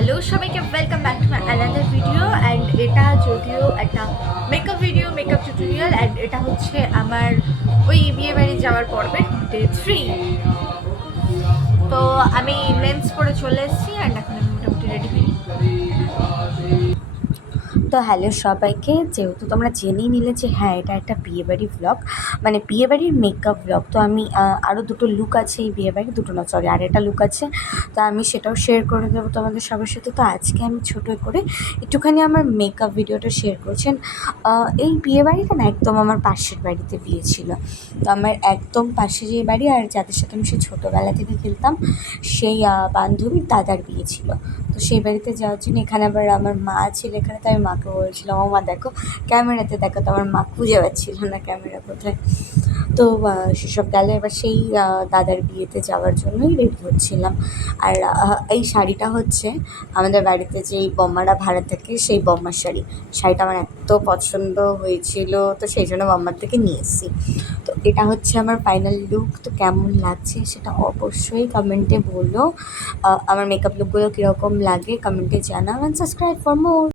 Hello সবাইকে, welcome back to my another video. And এটা যদিও একটা makeup video, makeup tutorial. And এটা হচ্ছে আমার ওই বিয়ে বাড়ি যাওয়ার পর্বে ডে 3। তো আমি লেন্স পরে চলে এসেছি অ্যান্ড এখন আমি মোটামুটি রেডি হই। তো হ্যালো সবাইকে, যেহেতু তোমরা জেনেই নিলে যে হ্যাঁ এটা একটা বিয়েবাড়ি ভ্লগ, মানে বিয়েবাড়ির মেকআপ ভ্লগ। তো আমি আরও দুটো লুক আছে এই বিয়েবাড়ি, দুটো না সরি আর একটা লুক আছে, তো আমি সেটাও শেয়ার করে দেবো তোমাদের সবার সাথে। তো আজকে আমি ছোটো করে একটুখানি আমার মেকআপ ভিডিওটা শেয়ার করছেন। এই বিয়েবাড়িটা না একদম আমার পাশের বাড়িতে বিয়ে ছিল। তো আমার একদম পাশে যে বাড়ি, আর যাদের সাথে আমি সেই ছোটোবেলা থেকে খেলতাম সেই বান্ধবীর দাদার বিয়ে ছিল। তো সেই বাড়িতে যাওয়ার জন্য এখানে আবার আমার মা ছিল এখানে, তো আমি মাকে বলছিলাম, ও মা দেখো ক্যামেরাতে দেখো, তো আমার মা খুঁজে পাচ্ছিল না ক্যামেরা কোথায়। তো সেসব গেল, এবার সেই দাদার বিয়েতে যাওয়ার জন্যই রেডি হচ্ছিলাম। আর এই শাড়িটা হচ্ছে আমাদের বাড়িতে যেই বম্মারা ভাড়া থাকে সেই বম্মার শাড়িটা আমার এত পছন্দ হয়েছিল, তো সেই জন্য বম্মার থেকে নিয়ে এসেছি। তো এটা হচ্ছে আমার ফাইনাল লুক। তো কেমন লাগছে সেটা অবশ্যই কমেন্টে বলো। আমার মেকআপ লুকগুলো কীরকম লাগে কমেন্টে জানাও, অ্যান্ড সাবস্ক্রাইব ফর মোর।